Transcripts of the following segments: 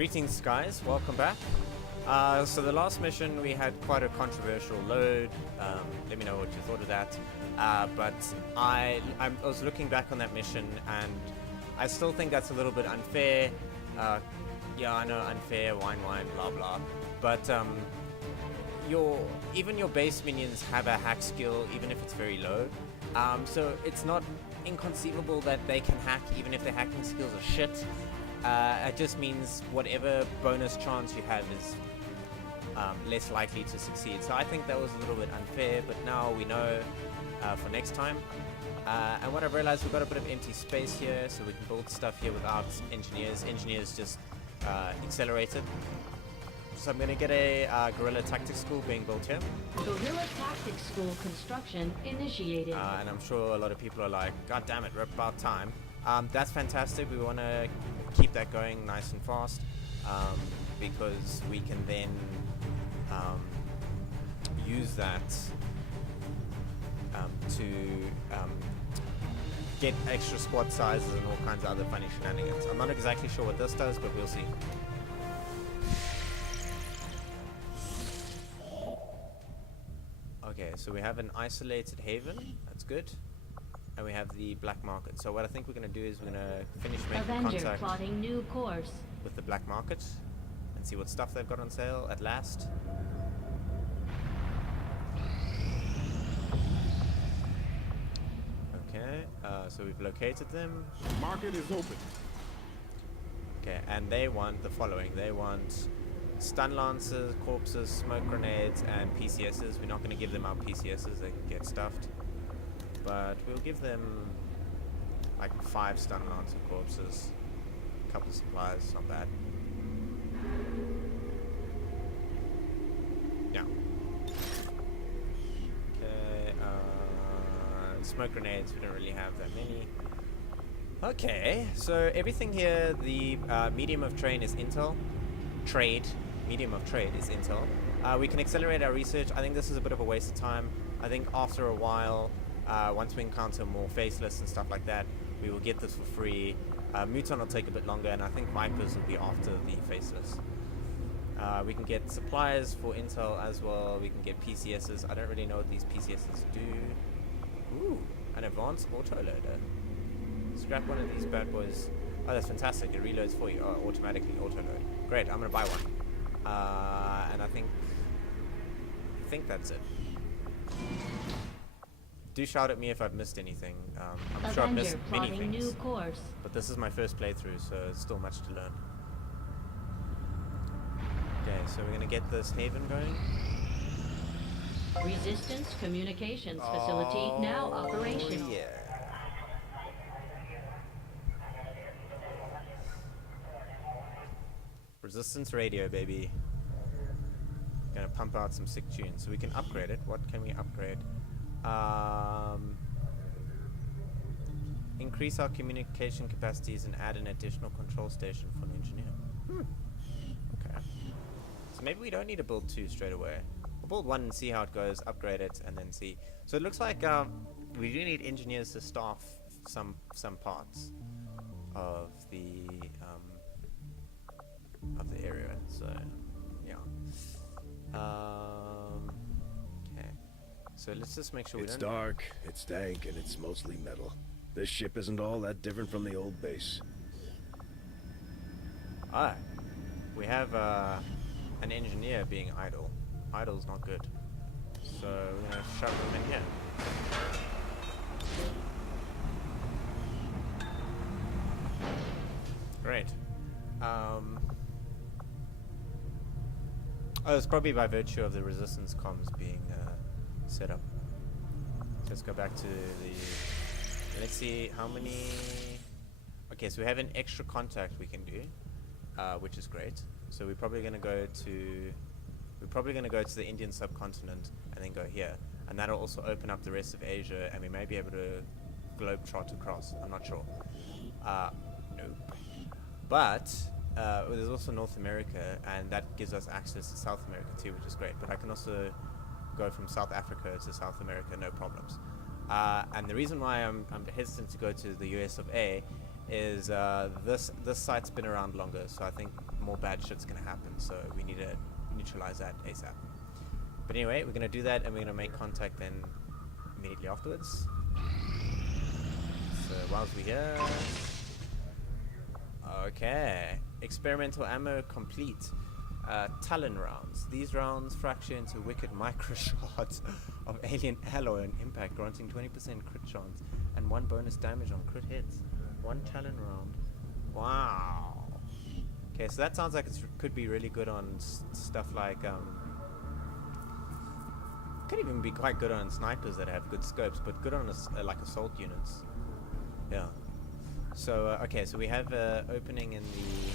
Greetings, guys. Welcome back. So the last mission we had quite a controversial load. Let me know what you thought of that. But I was looking back on that mission, and I still think that's a little bit unfair. Yeah, I know, unfair, wine, blah blah. But even your base minions have a hack skill, even if it's very low. So it's not inconceivable that they can hack, even if their hacking skills are shit. It just means whatever bonus chance you have is less likely to succeed. So I think that was a little bit unfair, but now we know for next time. And what I've realized, we've got a bit of empty space here, so we can build stuff here without engineers. Engineers just accelerated. So I'm going to get a guerrilla tactics school being built here. Guerrilla tactics school construction initiated. And I'm sure a lot of people are like, God damn it, we're about time. That's fantastic. We want to keep that going nice and fast, because we can then use that to get extra squad sizes and all kinds of other funny shenanigans. I'm not exactly sure what this does, but we'll see. Okay, so we have an isolated haven. That's good. And we have the black market. So what I think we're going to do is we're going to finish making Avenger contact plotting new course with the black market and see what stuff they've got on sale at last. Okay, so we've located them. Market is open. Okay, and they want the following. They want stun lancers, corpses, smoke grenades, and PCSs. We're not going to give them our PCSs, they can get stuffed. But we'll give them like 5 stun lancer corpses, a couple of supplies, not bad. Yeah. Okay, smoke grenades, we don't really have that many. Okay, so everything here, the medium of trade is intel. Medium of trade is intel. We can accelerate our research. I think this is a bit of a waste of time. I think after a while, once we encounter more faceless and stuff like that, we will get this for free. Muton will take a bit longer, and I think Vipers will be after the faceless. We can get supplies for intel as well. We can get PCSs. I don't really know what these PCSs do. Ooh, an advanced autoloader. Scrap one of these bad boys. Oh, that's fantastic. It reloads for you. Oh, automatically autoload. Great, I'm gonna buy one. And I think that's it. Do shout at me if I've missed anything. I'm sure I've missed many things. New course. But this is my first playthrough, so it's still much to learn. Okay, so we're gonna get this haven going. Resistance communications facility now operational. Yeah. Resistance radio, baby. Gonna pump out some sick tunes. So we can upgrade it. What can we upgrade? Increase our communication capacities and add an additional control station for an engineer. Okay. So maybe we don't need to build 2 straight away. We'll build 1 and see how it goes, upgrade it, and then see. So it looks like we do need engineers to staff some parts of the area. So yeah. Okay. So let's just make sure It's dark, it's dank, and it's mostly metal. This ship isn't all that different from the old base. Alright. We have an engineer being idle. Idle's not good. So we're gonna shove them in here. Great. Oh, it's probably by virtue of the resistance comms being set up. Let's go back to the... Let's see how many... Okay, so we have an extra contact we can do, which is great. So we're probably going to go to... We're probably going to go to the Indian subcontinent and then go here. And that'll also open up the rest of Asia, and we may be able to globetrot across. I'm not sure. Nope. But... there's also North America, and that gives us access to South America too, which is great. But I can also go from South Africa to South America, no problems. And the reason why I'm hesitant to go to the US of A is this site's been around longer, so I think more bad shit's gonna happen. So we need to neutralize that ASAP. But anyway, we're gonna do that, and we're gonna make contact then immediately afterwards. So whilst we're here, okay, experimental ammo complete. Talon rounds. These rounds fracture into wicked micro shards of alien alloy on impact, granting 20% crit chance and 1 bonus damage on crit hits. 1 Talon round. Wow. Okay, so that sounds like it could be really good on stuff like could even be quite good on snipers that have good scopes, but good on like assault units. Yeah. So okay, so we have opening in the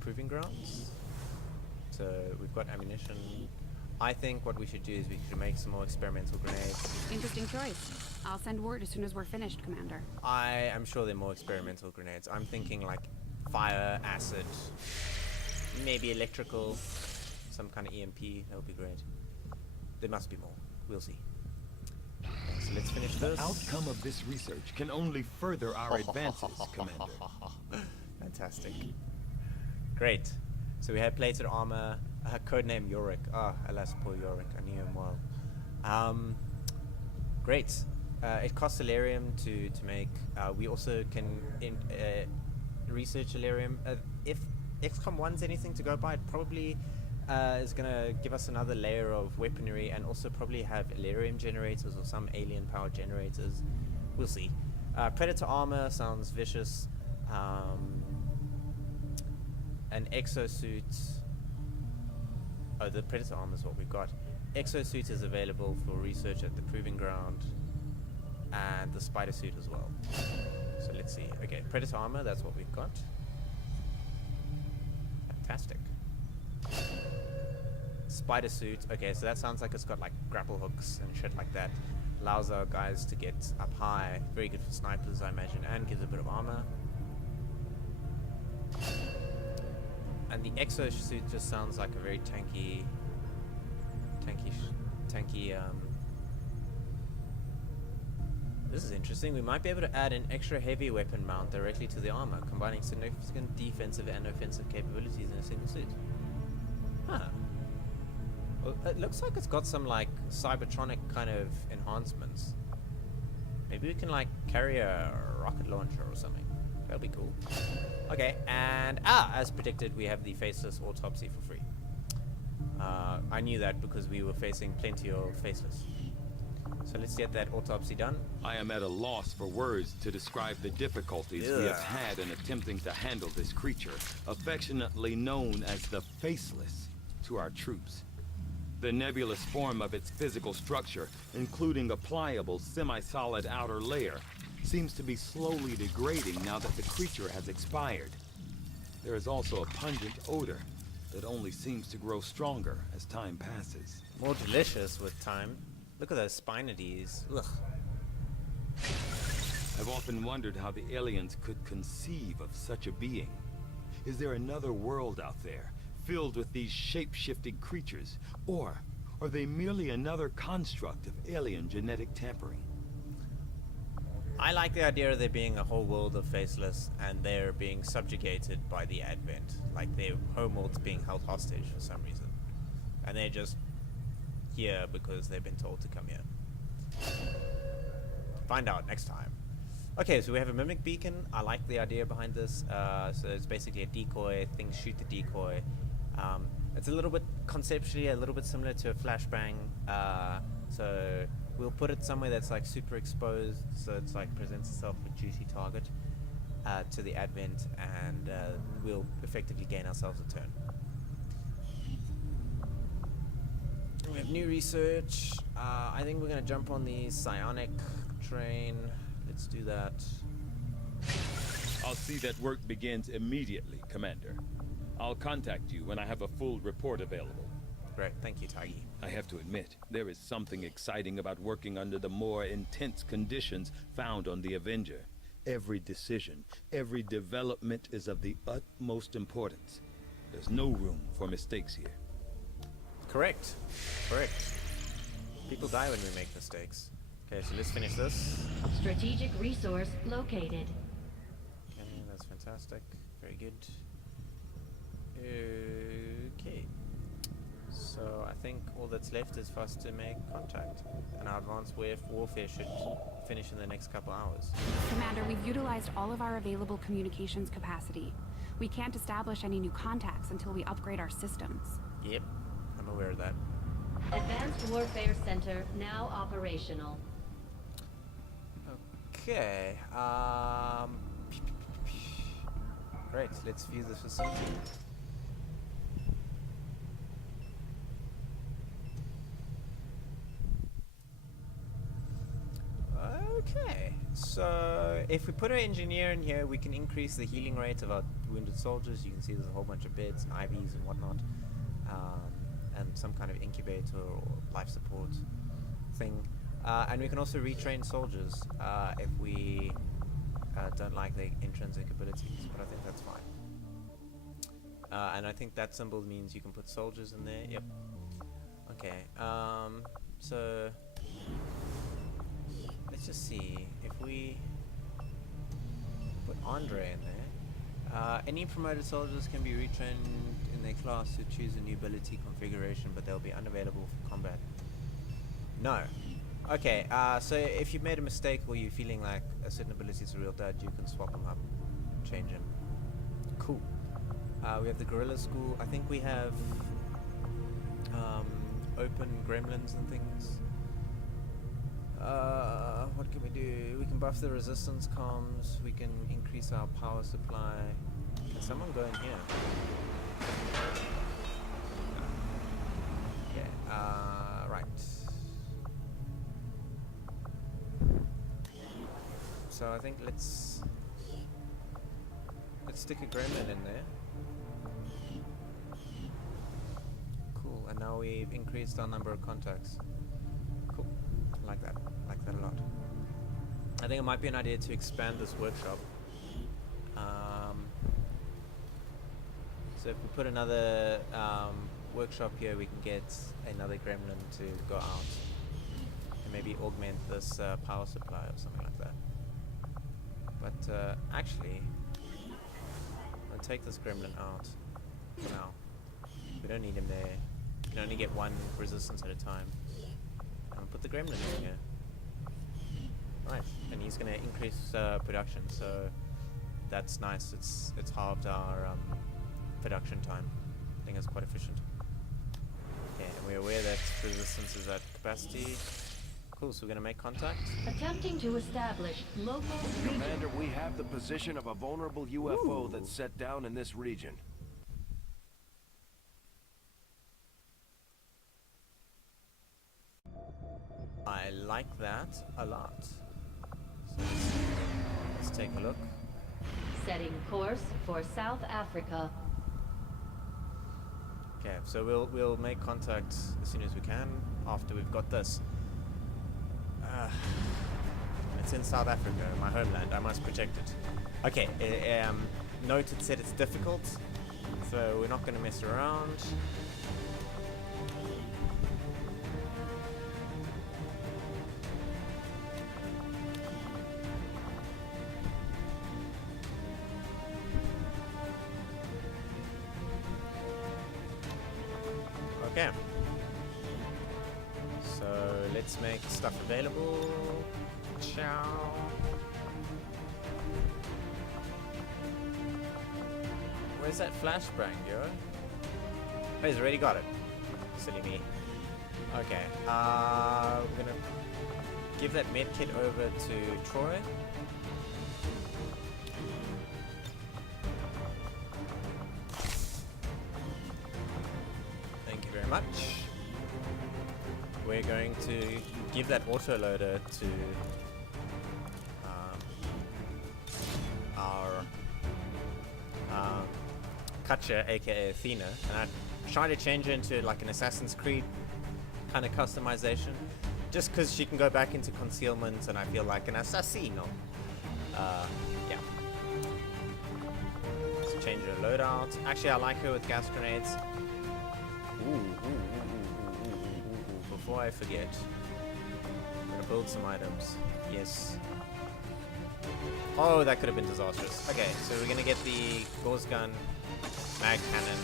proving grounds. So we've got ammunition. I think what we should do is we should make some more experimental grenades. Interesting choice. I'll send word as soon as we're finished, Commander. I am sure there are more experimental grenades. I'm thinking like fire, acid, maybe electrical, some kind of EMP. That would be great. There must be more. We'll see. So let's finish this. The outcome of this research can only further our advances, Commander. Fantastic. Great. So we have plated armor, codename Yorick. Ah, alas, poor Yorick. I knew him well. Great. It costs Elerium to make. We also can research Elerium. If XCOM1's anything to go by, it probably is going to give us another layer of weaponry, and also probably have Elerium generators or some alien power generators. We'll see. Predator armor sounds vicious. An exosuit. Oh, the Predator armor is what we've got. Exosuit is available for research at the proving ground, and the spider suit as well. So let's see. Okay, Predator armor, that's what we've got. Fantastic. Spider suit. Okay, so that sounds like it's got like grapple hooks and shit like that. Allows our guys to get up high. Very good for snipers, I imagine, and gives a bit of armor. And the exosuit just sounds like a very tanky. This is interesting. We might be able to add an extra heavy weapon mount directly to the armor, combining significant defensive and offensive capabilities in a single suit. Huh. Well, it looks like it's got some like Cybertronic kind of enhancements. Maybe we can like carry a rocket launcher or something. That'll be cool. Okay, and as predicted, we have the faceless autopsy for free. I knew that because we were facing plenty of faceless. So let's get that autopsy done. I am at a loss for words to describe the difficulties we have had in attempting to handle this creature, affectionately known as the Faceless, to our troops. The nebulous form of its physical structure, including a pliable, semi-solid outer layer, seems to be slowly degrading now that the creature has expired. There is also a pungent odor that only seems to grow stronger as time passes. More delicious with time. Look at those spinides. Ugh. I've often wondered how the aliens could conceive of such a being. Is there another world out there, filled with these shape-shifting creatures? Or are they merely another construct of alien genetic tampering? I like the idea of there being a whole world of faceless and they're being subjugated by the Advent. Like their homeworld's being held hostage for some reason. And they're just here because they've been told to come here. Find out next time. Okay, so we have a mimic beacon. I like the idea behind this. So it's basically a decoy. Things shoot the decoy. It's a little bit conceptually a little bit similar to a flashbang. So we'll put it somewhere that's like super exposed, so it's like presents itself a juicy target to the Advent, and we'll effectively gain ourselves a turn. We have new research. I think we're gonna jump on the psionic train. Let's do that. I'll see that work begins immediately, Commander. I'll contact you when I have a full report available. Great, thank you, Taggy. I have to admit, there is something exciting about working under the more intense conditions found on the Avenger. Every decision, every development is of the utmost importance. There's no room for mistakes here. Correct. Correct. People die when we make mistakes. Okay, so let's finish this. Strategic resource located. Okay, that's fantastic. Very good. Okay. So I think all that's left is for us to make contact. And our advanced warfare should finish in the next couple hours. Commander, we've utilized all of our available communications capacity. We can't establish any new contacts until we upgrade our systems. Yep, I'm aware of that. Advanced Warfare Center now operational. Okay, great, let's view the facility. Okay, so if we put an engineer in here, we can increase the healing rate of our wounded soldiers. You can see there's a whole bunch of beds and IVs and whatnot, and some kind of incubator or life support thing. And we can also retrain soldiers if we don't like their intrinsic abilities, but I think that's fine. And I think that symbol means you can put soldiers in there. Yep. Okay, so let's just see if we put Andre in there. Any promoted soldiers can be retrained in their class to choose a new ability configuration, but they'll be unavailable for combat. No. Okay, so if you've made a mistake or you're feeling like a certain ability is a real dud, you can swap them up, change them. Cool. We have the Guerrilla School. I think we have open gremlins and things. What can we do? We can buff the resistance comms. We can increase our power supply. Can someone go in here? Okay, right. So I think let's stick a gremlin in there. Cool, and now we've increased our number of contacts. Cool, like that a lot. I think it might be an idea to expand this workshop. So if we put another workshop here, we can get another gremlin to go out and maybe augment this power supply or something like that. But actually, I'll take this gremlin out for now. We don't need him there. You can only get one resistance at a time. I'll put the gremlin in here. Right, and he's going to increase production, so that's nice. It's halved our production time. I think it's quite efficient. Okay, and we're aware that resistance is at capacity. Cool, so we're going to make contact. Attempting to establish local region. Commander, we have the position of a vulnerable UFO that's set down in this region. I like that a lot. So let's take a look. Setting course for South Africa. Okay, so we'll make contact as soon as we can after we've got this. It's in South Africa, my homeland. I must protect it. Okay, note it said it's difficult, so we're not going to mess around. Okay. So let's make stuff available. Ciao. Where's that flashbang, yo? Oh, he's already got it. Silly me. Okay. We're gonna give that med kit over to Troy. Thank you very much. We're going to give that autoloader to our Katja, aka Athena, and I'm trying to change her into like an Assassin's Creed kind of customization, just because she can go back into concealment and I feel like an assassino. Yeah. Let's change her loadout. Actually, I like her with gas grenades. Ooh. Before I forget, gonna build some items. Yes. Oh, that could have been disastrous. Okay, so we're gonna get the gauze gun, mag cannon,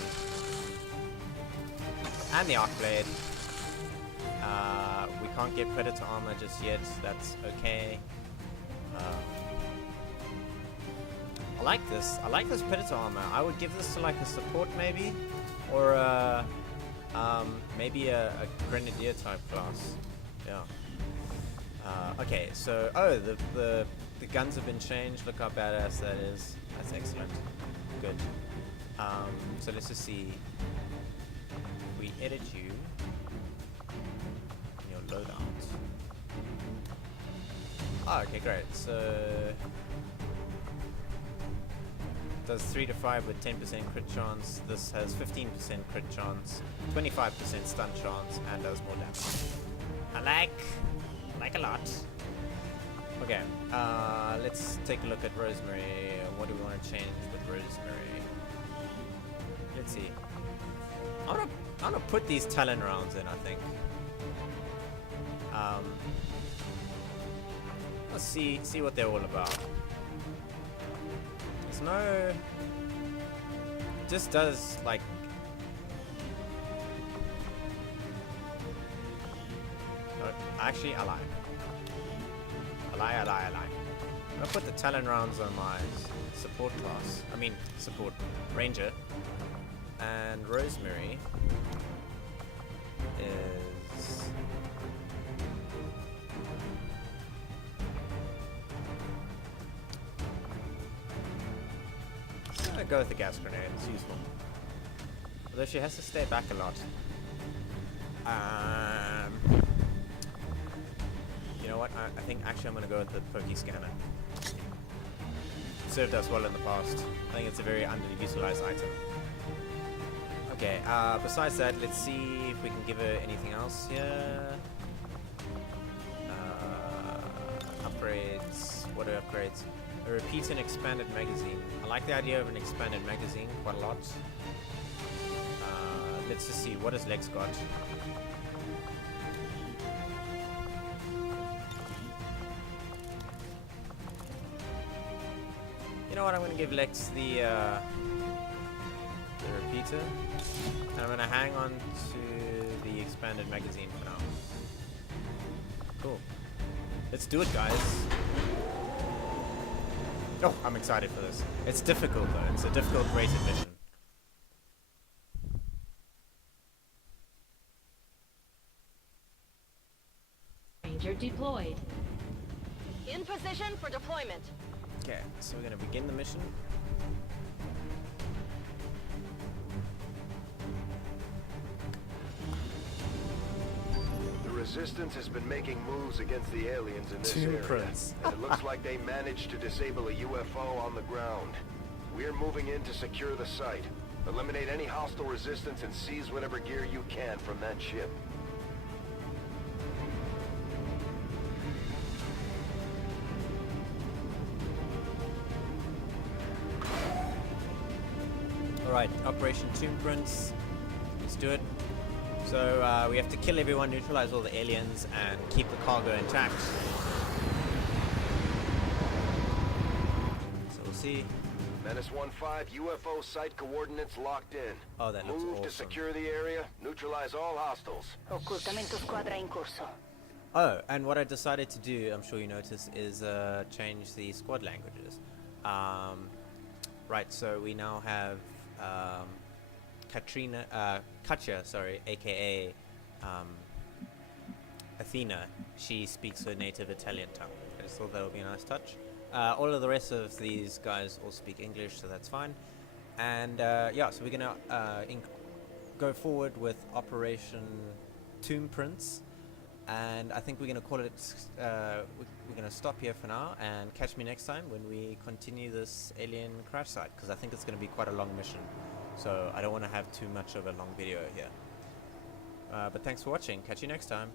and the arc blade. We can't get predator armor just yet. That's okay. I like this. I like this predator armor. I would give this to like a support maybe, or maybe a grenadier type class. Yeah. Okay. So the guns have been changed. Look how badass that is. That's excellent. Good. So let's just see. We edit you in your loadout. Oh, okay, great. So does 3 to 5 with 10% crit chance. This has 15% crit chance, 25% stun chance, and does more damage. I like a lot. Okay, let's take a look at Rosemary. What do we want to change with Rosemary? Let's see. I'm gonna put these Talon rounds in, I think. Let's see what they're all about. There's no... Just does, like... No, actually, I lie. I lie. I'm gonna put the Talon rounds on my support class. I mean, support ranger. And Rosemary is... I'm gonna go with the gas grenade. It's useful. Although she has to stay back a lot. You know what? I think actually I'm gonna go with the pokey scanner. It served us well in the past. I think it's a very underutilized item. Okay, besides that, let's see if we can give her anything else here. Upgrades. What are upgrades? A repeat and expanded magazine. I like the idea of an expanded magazine quite a lot. Let's just see, what has Lex got? You know what, I'm going to give Lex the repeater. And I'm going to hang on to the expanded magazine for now. Cool. Let's do it, guys. Oh, I'm excited for this. It's difficult, though. It's a difficult rated mission. Ranger deployed. In position for deployment. Okay, so we're going to begin the mission. The Resistance has been making moves against the aliens in this area. Prince. And it looks like they managed to disable a UFO on the ground. We're moving in to secure the site. Eliminate any hostile resistance and seize whatever gear you can from that ship. Alright, Operation Tomb Prince. Let's do it. So we have to kill everyone, neutralize all the aliens, and keep the cargo intact. So we'll see. Menace 1-5, UFO site coordinates locked in. Oh, that looks Move awesome. to secure the area, neutralize all hostiles. Ocultamento squadra in curso. Oh, and what I decided to do, I'm sure you noticed, is change the squad languages. Right, so we now have Katja, aka Athena. She speaks her native Italian tongue. I just thought that would be a nice touch. All of the rest of these guys all speak English, so that's fine. And yeah, so we're gonna go forward with Operation Tomb Prince, and I think we're gonna call it. We're gonna stop here for now, and catch me next time when we continue this alien crash site, because I think it's gonna be quite a long mission. So I don't want to have too much of a long video here. But thanks for watching. Catch you next time.